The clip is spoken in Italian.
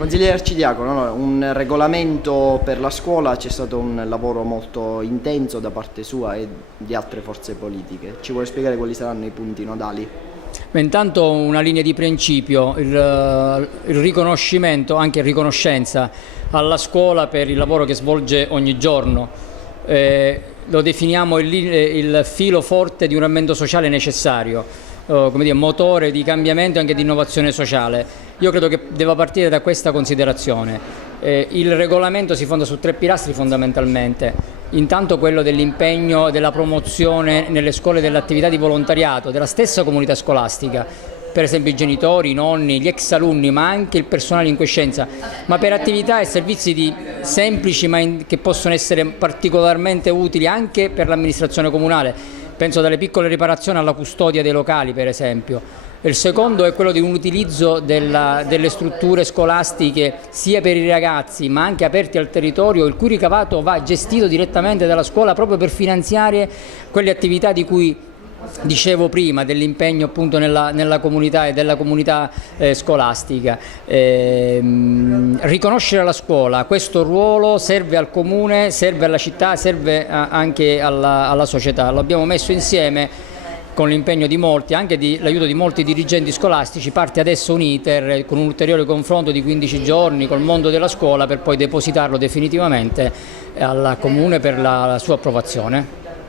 Consigliere Arcidiacono, no, un regolamento per la scuola, c'è stato un lavoro molto intenso da parte sua e di altre forze politiche. Ci vuole spiegare quali saranno i punti nodali? Beh, intanto una linea di principio, il riconoscimento, anche riconoscenza alla scuola per il lavoro che svolge ogni giorno. Lo definiamo il filo forte di un rammendo sociale necessario, come dire, motore di cambiamento e anche di innovazione sociale. Io credo che debba partire da questa considerazione. Il regolamento si fonda su 3 pilastri fondamentalmente. Intanto quello dell'impegno, della promozione nelle scuole dell'attività di volontariato della stessa comunità scolastica, per esempio i genitori, i nonni, gli ex alunni, ma anche il personale in quiescenza, ma per attività e servizi semplici ma che possono essere particolarmente utili anche per l'amministrazione comunale. Penso dalle piccole riparazioni alla custodia dei locali, per esempio. Il secondo è quello di un utilizzo delle strutture scolastiche sia per i ragazzi ma anche aperti al territorio, il cui ricavato va gestito direttamente dalla scuola proprio per finanziare quelle attività di cui dicevo prima, dell'impegno appunto nella comunità e della comunità scolastica. Riconoscere alla scuola questo ruolo serve al comune, serve alla città, serve anche alla società. Lo abbiamo messo insieme con l'impegno di molti, anche l'aiuto di molti dirigenti scolastici. Parte adesso un iter con un ulteriore confronto di 15 giorni col mondo della scuola per poi depositarlo definitivamente al comune per la sua approvazione.